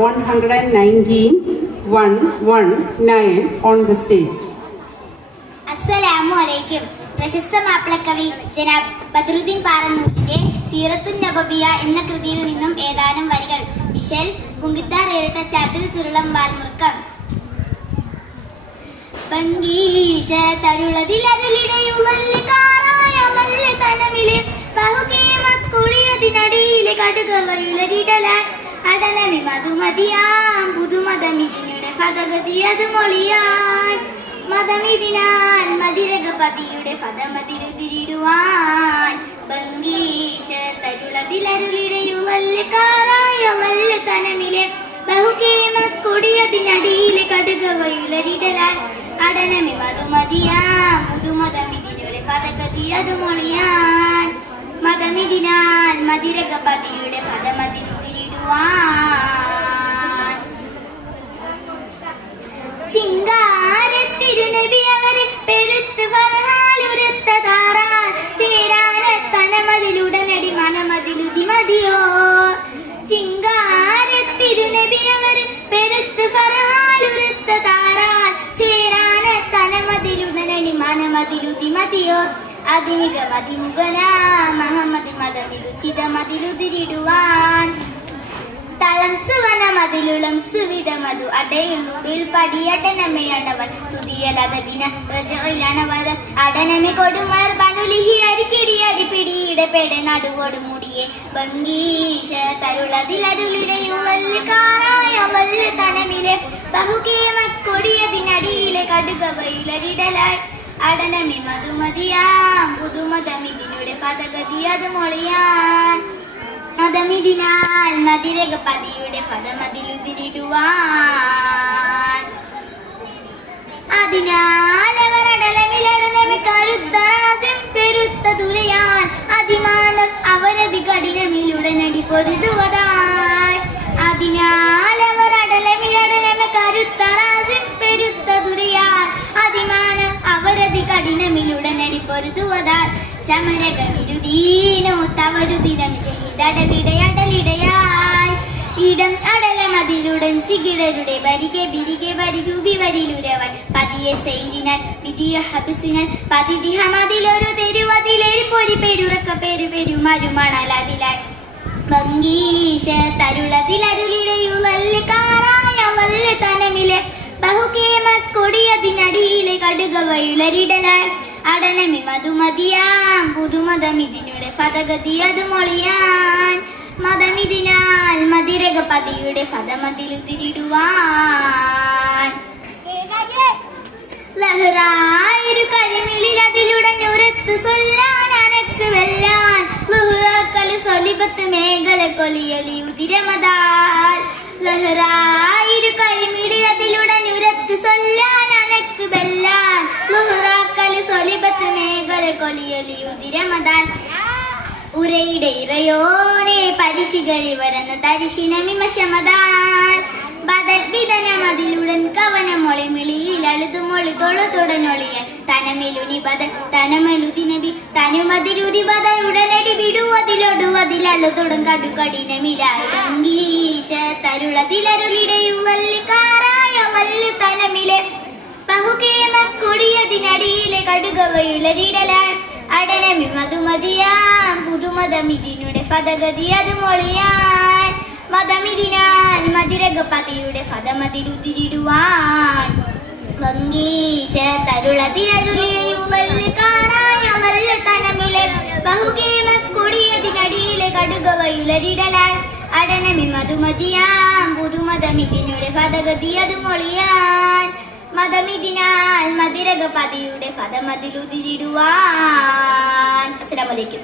119 on the stage. അസ്സലാമു അലൈക്കും. പ്രശസ്ത മാപ്പിളക്കവി ജനാബ് ബദ്രുദ്ദീൻ പാറന്നൂരിന്റെ സീറത്തുൻ നബവിയ എന്ന കൃതിയിൽ നിന്നും ഏതാനും വരികൾ. വിശൽ പുങ്കിത്താർ ഇരട്ടച്ചാട്ടിൽ ചുരുളം വാൽമുറുക്കം. പങ്കീശ തരുളതിലരുളിടയുള്ളി കാറായ നല്ല തനമിലെ ബഹുകേമക്കുഴിയതിനടിയിലെ കടുകവയുളരിടലാൻ അടനമി മധുമതിയാം പുതുമതമിതിനുടെ ഫതഗതി അത് മൊളിയാൻ മതമിതിനാൽ മതിരകപതിയുടെ ഫതമതിരുതിരിടുവാൻ ബംഗീശ തരുളതിലരുളിടയുള്ളി കാറായ നല്ല തനമിലെ ബഹുകേമക്കൊടിയതിനടിയിലെ കടുകവയുളരിടലാൻ അടനമി മധുമതിയാം പുതുമതമിതിനുടെ ഫതഗതി അത് മൊളിയാൻ മതമിതിനാൽ മതിരകപതിയുടെ ഫതമതിരുതിരിടുവാൻ ചിങ്കാരത്തിരുനബി അവരെ പെരുത്ത് ഫർഹാലുരത്ത താറാൻ ചേരാനത്തനമതിലുടനടി മനമതിലുതി മതിയോ ചിങ്കാരത്തിരുനബി അവരെ പെരുത്ത് ഫർഹാലുരത്ത താറാൻ ചേരാനത്തനമതിലുടനടി മനമതിലുതി മതിയോ അതിമിക മതിമുഖനാ മഹമ്മദ് മതമിലു ചിതമതിലുതിരിടുവാൻ തളം സുവന മതിലുളം സുവിധ മധു അടയുള്ളുടിൽ പടിയടനമയണവൻ തുതിയലതവിന പ്രജയിലണവരൻ അടനമെ കൊടുമർ ബനുലിഹി അരിക്കിടി അടിപിടിയുടെ പെട നടുവോട് മുടിയെ ബംഗീശ തരുളതിലരുളിടയുവല്ല് കാറായ വല്ല് തനമിലെ ബഹുകേമക്കൊടിയതിനടിയിലെ കടുകവയുളരിടലായി അടനമി മധുമതിയാം പുതുമതമിതിനുടെ പദഗതി അത് മൊളിയാൻ മതമിതിനാൽ മതിരകപതിയുടെ പദമതിലുതിരിടുവാൻ അതിനാൽ അവർ അടലമിലടനമി കരുത്തറാസം പെരുത്ത ദുരയാൻ അതിമാനം അവരതി കഠിനമിലുടനടി പൊരുതുവതായി അതിനാൽ അവർ അടലമിലടനമി കരുത്തറാസം പെരുത്ത ദുരയാൻ അതിമാനം അവരതി കഠിനമിലുടനടി പൊരുതുവതായി ചമരകമിരുദീനോ തവരുദിനം ചെയ്തടവിടയടലിടയായി ഇടം അടലമതിലുടൻ ചികിടരുടെ വരികെ ബിരികെ വരികുവി വരിലുരവൻ പതിയെ ചെയ്തിനാൽ വിധിയ ഹബിസിനാൽ പതിദിഹമതിലൊരു തെരുവതിലേരി പൊരി പെരുറക്ക പെരുമരുമണലതിലായി ബംഗീശ തരുളതിലരുളിടയുള്ളി കാറായ വല്ല തനമിലെ ബഹുകേമക്കൊടിയതിനടിയിലെ കടുകവയുളരിടലായി അടനമി മധുമതിയാം പുതുമതമിതിനുടെ ഫതഗതി അത് മൊളിയാൻ മതമിതിനാൽ മതിരകപതിയുടെ ഫതമതിലുതിരിടുവാൻ ലഹറായൊരു കരിമിളിൽ അതിലുടനുരത്ത് സൊല്ലാൻ അനക്ക് വെല്ലാൻ ലുഹ്റാക്കല് സൊലിബത്ത് മേഖല കൊലിയൊലി ഉതിരമതാൽ ലഹറായൊരു കരിമിളിൽ അതിലുടനുരത്ത് സൊല്ലാൻ അനക്ക് വെല്ലാൻ ലുഹ്റാക്കല് സൊലിബത്ത് മേഖല കൊലിയൊലി ഉതിരമതാൽ ഉരയുടെ ഇറയോനെ പരിശികളി വരന്ന് തരിശിനമിമശമതാൽ ബദൽ വിധനമതിലുടൻ കവനമൊളി മിളിയിൽ അഴുതുമൊളി തൊളുതൊടനൊളിയ തനമെലുനി ബദൽ തനമലുതിനബി തനുമതിരുതി ബദൽ ഉടനടി വിടുവതിലൊടുവതിലഴുതൊടും കടുകടിനമിലായി ലംഗീശ തരുളതിലരുളിടയുള്ളി കാറായ വല്ല് തനമിലെ ബഹുകേമക്കൊടിയതിനടിയിലെ കടുകവയുളരിടലാൻ അടനമി മധുമതിയാം പുതുമതമിതിനുടെ ഫതഗതി അത് മൊളിയാൻ മതമിതിനാൽ മതിരകപതിയുടെ ഫതമതിലുതിരിടുവാൻ ബംഗീശ തരുളതിലരുളിടയുള്ളി കാറായ വല്ല തനമിലെ ബഹുകേമക്കൊടിയതിനടിയിലെ കടുകവയുളരിടലാൻ അടനമി മധുമതിയാം പുതുമതമിതിനുടെ ഫതഗതി അത് മൊളിയാൻ മതമിതിനാൽ മതിരകപതിയുടെ ഫതമതിലുതിരിടുവാൻ. അസ്സലാമു അലൈക്കും.